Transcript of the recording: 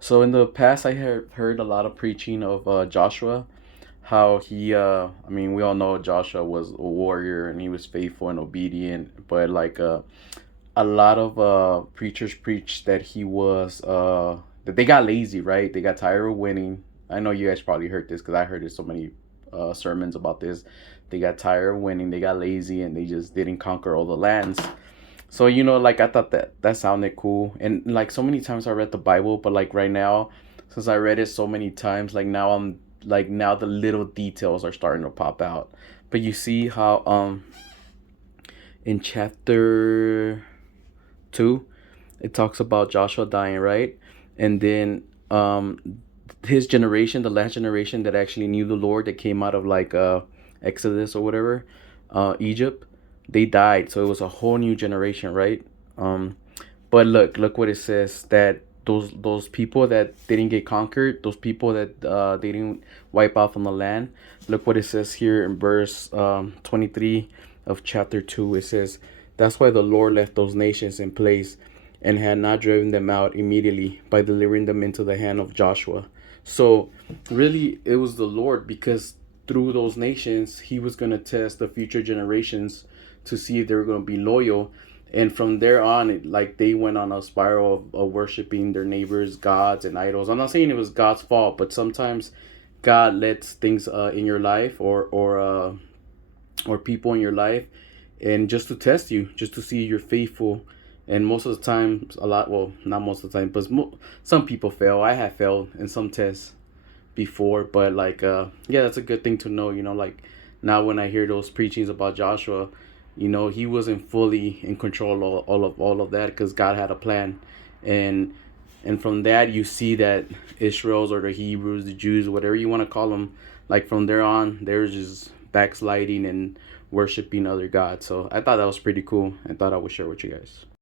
So in the past, I heard a lot of preaching of Joshua, how I mean, we all know Joshua was a warrior and he was faithful and obedient, but a lot of preachers preached that that they got lazy, right? They got tired of winning. I know you guys probably heard this because I heard it so many sermons about this. They got tired of winning, they got lazy, and they just didn't conquer all the lands. So like I thought that sounded cool, and like so many times I read the Bible, but like right now, since I read it so many times, now the little details are starting to pop out. But you see how in chapter 2, it talks about Joshua dying, right? And then his generation, the last generation that actually knew the Lord, that came out of Exodus or whatever, Egypt, they died. So it was a whole new generation, right? Um, but look what it says, that those people that didn't get conquered, those people that they didn't wipe out from the land. Look what it says here in verse 23 of chapter 2. It says, "That's why the Lord left those nations in place and had not driven them out immediately by delivering them into the hand of Joshua." So really, it was the Lord, because through those nations, he was going to test the future generations to see if they were going to be loyal. And from there on, they went on a spiral of worshiping their neighbors, gods, and idols. I'm not saying it was God's fault, but sometimes God lets things in your life, or people in your life, and just to test you, just to see you're faithful. And most of the time, well, not most of the time, but some people fail. I have failed in some tests before, but yeah, that's a good thing to know. Now when I hear those preachings about Joshua, he wasn't fully in control of all of that, because God had a plan. And and from that, you see that Israel's, or the Hebrews, the Jews, whatever you want to call them, like from there on, they're just backsliding and worshiping other gods. So I thought that was pretty cool. I thought I would share with you guys.